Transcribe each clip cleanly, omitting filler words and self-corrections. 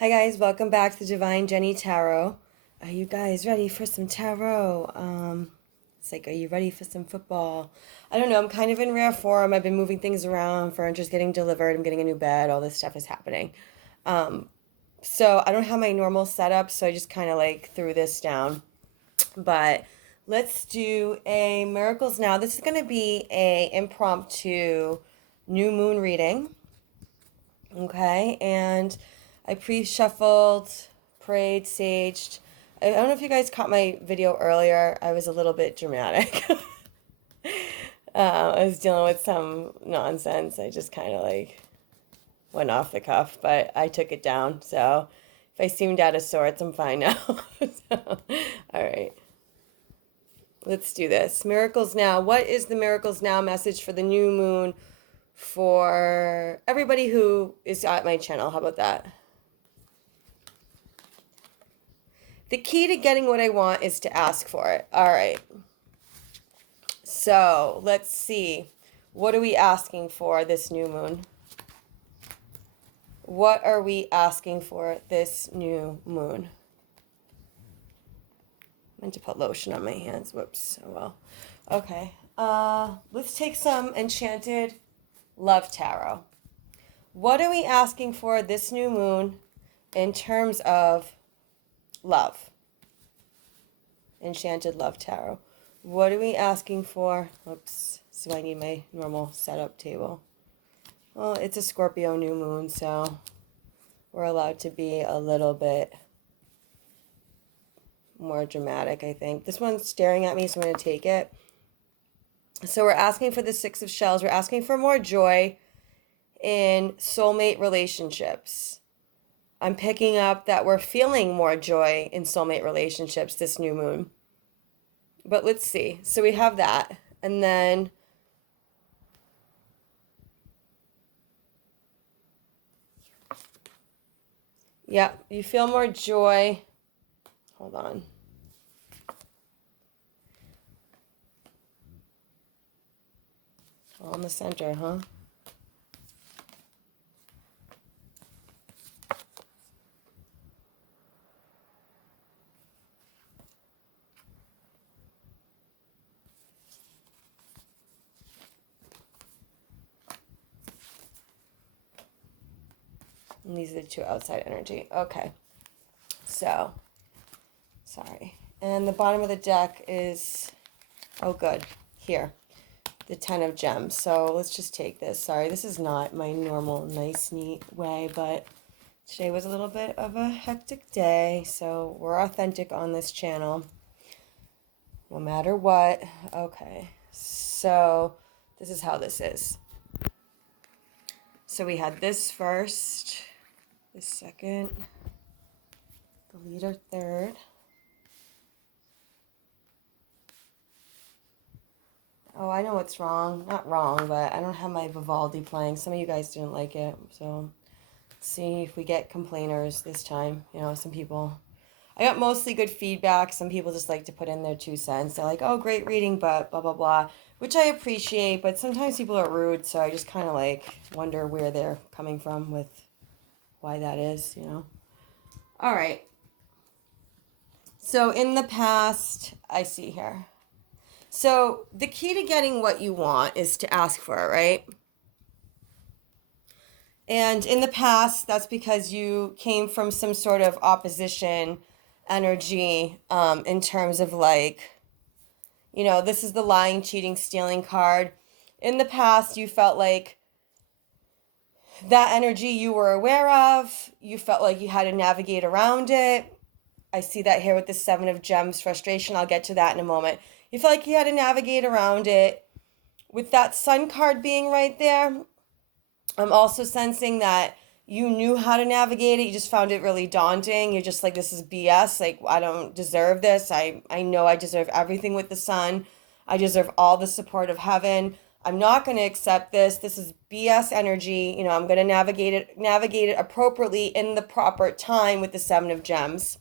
Hi guys, welcome back to Divine Jenny Tarot. Are you guys ready for some tarot? It's like, are you ready for some football? I don't know, I'm kind of in rare form. I've been moving things around, furniture's getting delivered, I'm getting a new bed, all this stuff is happening. So I don't have my normal setup, so I just kind of like threw this down. But let's do a Miracles Now. This is going to be a impromptu new moon reading. Okay, and I pre-shuffled, prayed, saged. I don't know if you guys caught my video earlier. I was a little bit dramatic. I was dealing with some nonsense. I just kind of like went off the cuff, but I took it down. So if I seemed out of sorts, I'm fine now. So, all right, let's do this. Miracles Now. What is the Miracles Now message for the new moon for everybody who is at my channel? How about that? The key to getting what I want is to ask for it. All right. So let's see. What are we asking for this new moon? What are we asking for this new moon? I meant to put lotion on my hands. Whoops. Oh well. Okay. Let's take some Enchanted Love Tarot. What are we asking for this new moon in terms of love? Enchanted Love Tarot. What are we asking for? Oops. So I need my normal setup table. Well, it's a Scorpio new moon, so we're allowed to be a little bit more dramatic, I think. This one's staring at me, so I'm going to take it. So we're asking for the Six of Shells. We're asking for more joy in soulmate relationships. I'm picking up that we're feeling more joy in soulmate relationships this new moon. But let's see. So we have that. And then yeah, you feel more joy. Hold on. All in the center, huh? And these are the two outside energy. Okay. So, sorry. And the bottom of the deck is, oh good, here, the 10 of gems. So let's just take this. Sorry, this is not my normal, nice, neat way, but today was a little bit of a hectic day. So we're authentic on this channel, no matter what. Okay, so this is how this is. So we had this first, this second, the leader third. Oh, I know what's wrong. Not wrong, but I don't have my Vivaldi playing. Some of you guys didn't like it, so let's see if we get complainers this time. You know, some people... I got mostly good feedback. Some people just like to put in their 2 cents. They're like, oh, great reading, but blah, blah, blah, which I appreciate, but sometimes people are rude, so I just kind of like wonder where they're coming from with why that is, you know. All right. So in the past, I see here. So the key to getting what you want is to ask for it, right? And in the past, that's because you came from some sort of opposition energy in terms of like, you know, this is the lying, cheating, stealing card. In the past, you felt like that energy you were aware of. You felt like you had to navigate around it. I see that here with the 7 of gems, frustration. I'll get to that in a moment. You felt like you had to navigate around it. With that Sun card being right there, I'm also sensing that you knew how to navigate it. You just found it really daunting. You're just like, this is BS. Like, I don't deserve this. I know I deserve everything with the Sun. I deserve all the support of heaven. I'm not going to accept this. This is BS energy. You know, I'm going to navigate it appropriately in the proper time with the 7 of gems.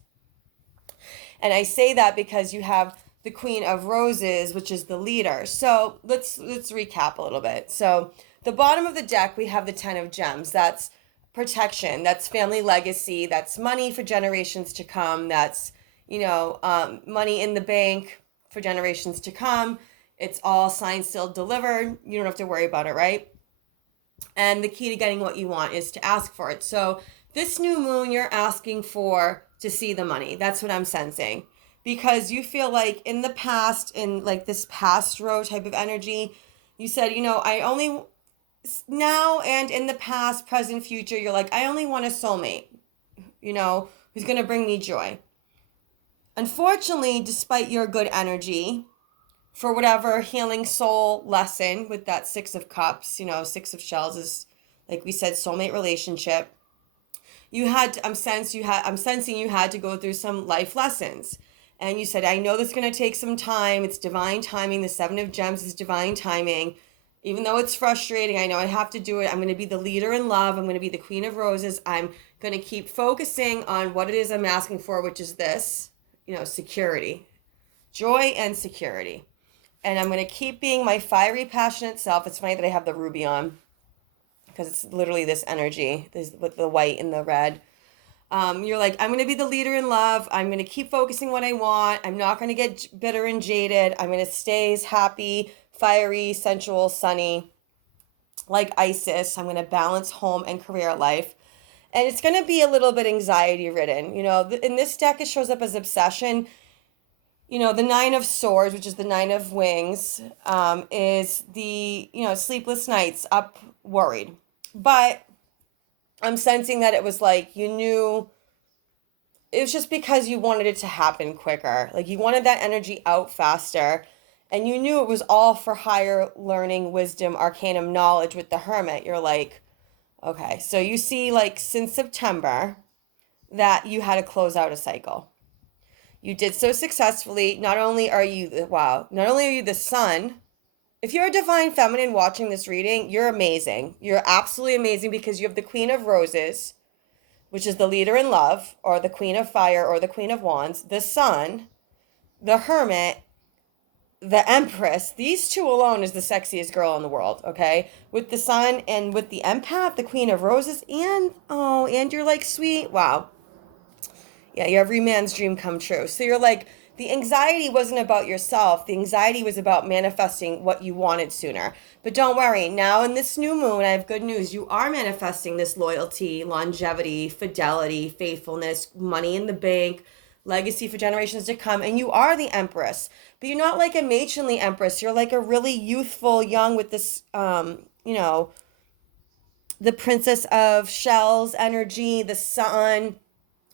And I say that because you have the Queen of Roses, which is the leader. So let's recap a little bit. So the bottom of the deck, we have the 10 of gems. That's protection. That's family legacy. That's money for generations to come. That's, money in the bank for generations to come. It's all signed, sealed, delivered. You don't have to worry about it, right? And the key to getting what you want is to ask for it. So this new moon, you're asking for to see the money. That's what I'm sensing. Because you feel like in the past, in like this past row type of energy, you said, I only, now and in the past, present, future, you're like, I only want a soulmate, who's going to bring me joy. Unfortunately, despite your good energy, for whatever healing soul lesson with that Six of Cups, Six of Shells is, like we said, soulmate relationship. I'm sensing you had to go through some life lessons. And you said, I know this is going to take some time. It's divine timing. The Seven of Gems is divine timing. Even though it's frustrating, I know I have to do it. I'm going to be the leader in love. I'm going to be the Queen of Roses. I'm going to keep focusing on what it is I'm asking for, which is this, security, joy and security. And I'm going to keep being my fiery, passionate self. It's funny that I have the ruby on because it's literally this energy with the white and the red. You're like, I'm going to be the leader in love. I'm going to keep focusing what I want. I'm not going to get bitter and jaded. I'm going to stay happy, fiery, sensual, sunny, like Isis. I'm going to balance home and career life. And it's going to be a little bit anxiety ridden. In this deck, it shows up as obsession. The Nine of Swords, which is the Nine of Wings, is the, sleepless nights, up, worried. But I'm sensing that it was like you knew, it was just because you wanted it to happen quicker. Like you wanted that energy out faster. And you knew it was all for higher learning, wisdom, arcanum knowledge with the Hermit. You're like, okay. So you see, like, since September, that you had to close out a cycle. You did so successfully. Not only are you the sun. If you're a divine feminine watching this reading, you're amazing. You're absolutely amazing because you have the Queen of Roses, which is the leader in love, or the Queen of Fire, or the Queen of Wands, the Sun, the Hermit, the Empress. These two alone is the sexiest girl in the world, okay? With the Sun and with the Empath, the Queen of Roses, and you're like sweet. Wow. Yeah, you're every man's dream come true. So you're like, the anxiety wasn't about yourself. The anxiety was about manifesting what you wanted sooner. But don't worry. Now in this new moon, I have good news. You are manifesting this loyalty, longevity, fidelity, faithfulness, money in the bank, legacy for generations to come. And you are the Empress. But you're not like a matronly Empress. You're like a really youthful, young with this, the Princess of Shells energy, the sun.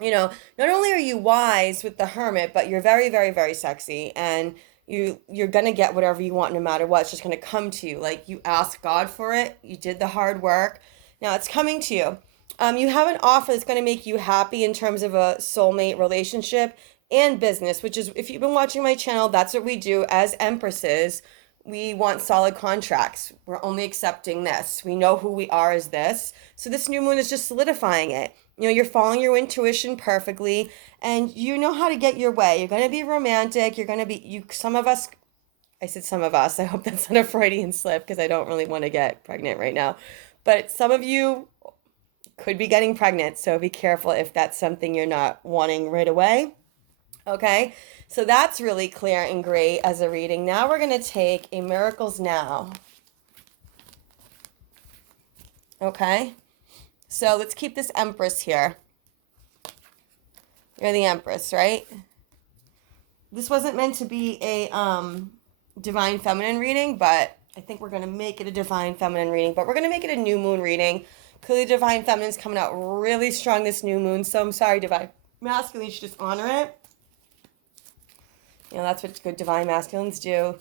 Not only are you wise with the Hermit, but you're very, very, very sexy, and you're going to get whatever you want no matter what. It's just going to come to you. Like, you asked God for it. You did the hard work. Now it's coming to you. You have an offer that's going to make you happy in terms of a soulmate relationship and business, which is, if you've been watching my channel, that's what we do as Empresses. We want solid contracts. We're only accepting this. We know who we are as this. So this new moon is just solidifying it. You're following your intuition perfectly, and you know how to get your way. You're going to be romantic. You're going to be, some of us, I said some of us, I hope that's not a Freudian slip because I don't really want to get pregnant right now. But some of you could be getting pregnant, so be careful if that's something you're not wanting right away. Okay, so that's really clear and great as a reading. Now we're going to take a Miracles Now. Okay. So let's keep this Empress here. You're the Empress, right? This wasn't meant to be a divine feminine reading, but I think we're going to make it a divine feminine reading. But we're going to make it a new moon reading. Clearly divine feminine's coming out really strong this new moon. So I'm sorry, divine masculine, you should just honor it. That's what good divine masculines do.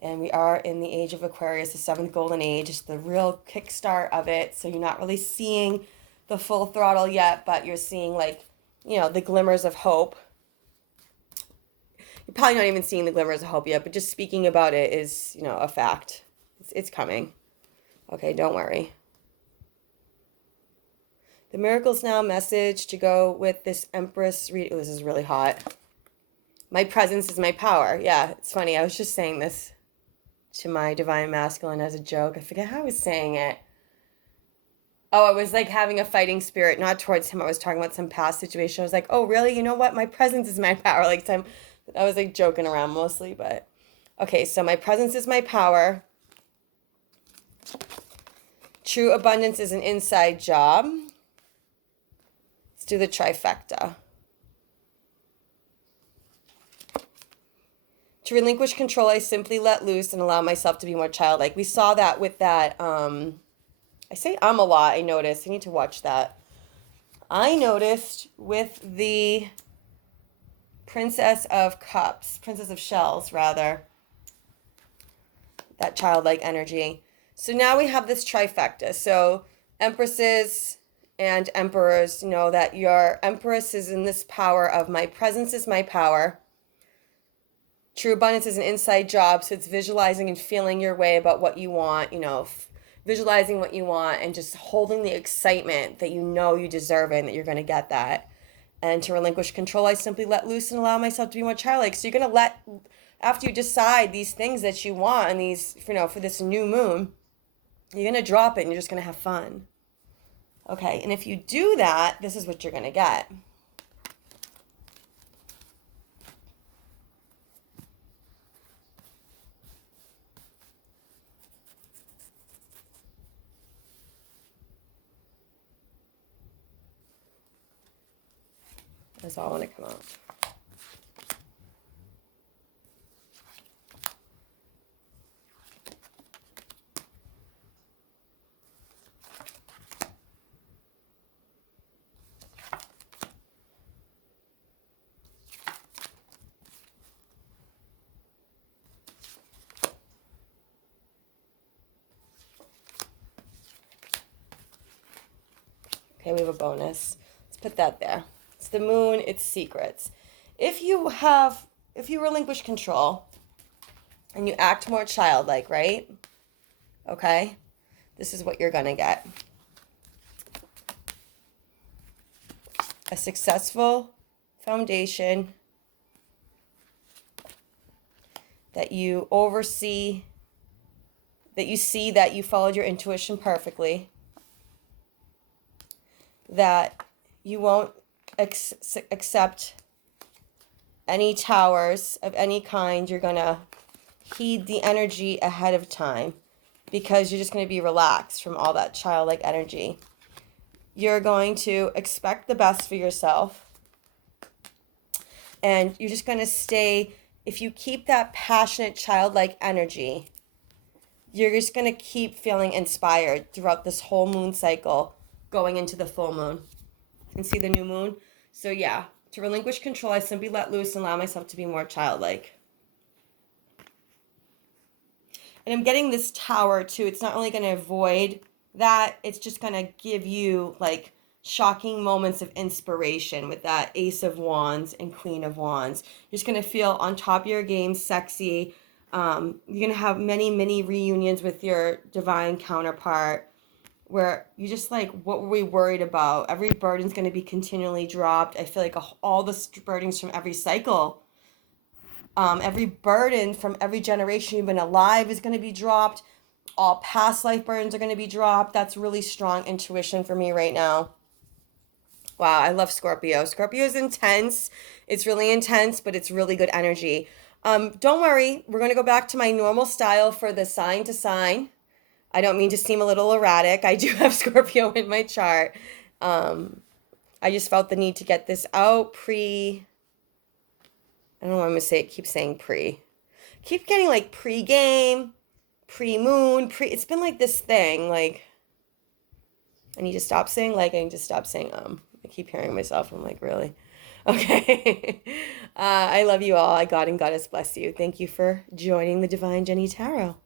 And we are in the age of Aquarius, the 7th golden age. It's the real kickstart of it. So you're not really seeing the full throttle yet, but you're seeing the glimmers of hope. You're probably not even seeing the glimmers of hope yet, but just speaking about it is, a fact. It's coming. Okay, don't worry. The Miracles Now message to go with this Empress reading. This is really hot. My presence is my power. Yeah, it's funny. I was just saying this to my divine masculine as a joke. I forget how I was saying it. Oh, I was like having a fighting spirit, not towards him. I was talking about some past situation. I was like, oh, really? You know what? My presence is my power. Like, time, I was like joking around mostly, but okay. So, my presence is my power. True abundance is an inside job. Let's do the trifecta. To relinquish control, I simply let loose and allow myself to be more childlike. We saw that with that. I say a lot, I noticed. I need to watch that. I noticed with the Princess of Cups, Princess of Shells, rather, that childlike energy. So now we have this trifecta. So empresses and emperors know that your empress is in this power of my presence is my power. True abundance is an inside job, so it's visualizing and feeling your way about what you want, visualizing what you want and just holding the excitement that you know you deserve it and that you're going to get that. And to relinquish control, I simply let loose and allow myself to be more childlike. So you're going to after you decide these things that you want and these, for this new moon, you're going to drop it and you're just going to have fun. Okay, and if you do that, this is what you're going to get. That's all I want to come out. Okay, we have a bonus. Let's put that there. It's the moon, it's secrets. If you relinquish control and you act more childlike, right? Okay, this is what you're gonna get. A successful foundation that you oversee, that you see that you followed your intuition perfectly, that you won't accept any towers of any kind. You're going to heed the energy ahead of time because you're just going to be relaxed from all that childlike energy. You're going to expect the best for yourself. And you're just going to stay, if you keep that passionate childlike energy, you're just going to keep feeling inspired throughout this whole moon cycle going into the full moon. You can see the new moon. So yeah, to relinquish control, I simply let loose and allow myself to be more childlike. And I'm getting this tower too. It's not only going to avoid that, it's just going to give you like shocking moments of inspiration with that Ace of Wands and Queen of Wands. You're just going to feel on top of your game, sexy. You're going to have many, many reunions with your divine counterpart where you just like, what were we worried about? Every burden's going to be continually dropped. I feel like all the burdens from every cycle, every burden from every generation you've been alive is going to be dropped. All past life burdens are going to be dropped. That's really strong intuition for me right now. Wow, I love Scorpio. Scorpio is intense. It's really intense, but it's really good energy. Don't worry. We're going to go back to my normal style for the sign to sign. I don't mean to seem a little erratic. I do have Scorpio in my chart. I just felt the need to get this out I don't know what I'm going to say. Keep saying pre. Keep getting like pre-game, pre-moon, it's been like this thing. Like, I need to stop saying like, I need to stop saying I keep hearing myself. I'm like, really? Okay. I love you all. God and Goddess bless you. Thank you for joining the Divine Jenny Tarot.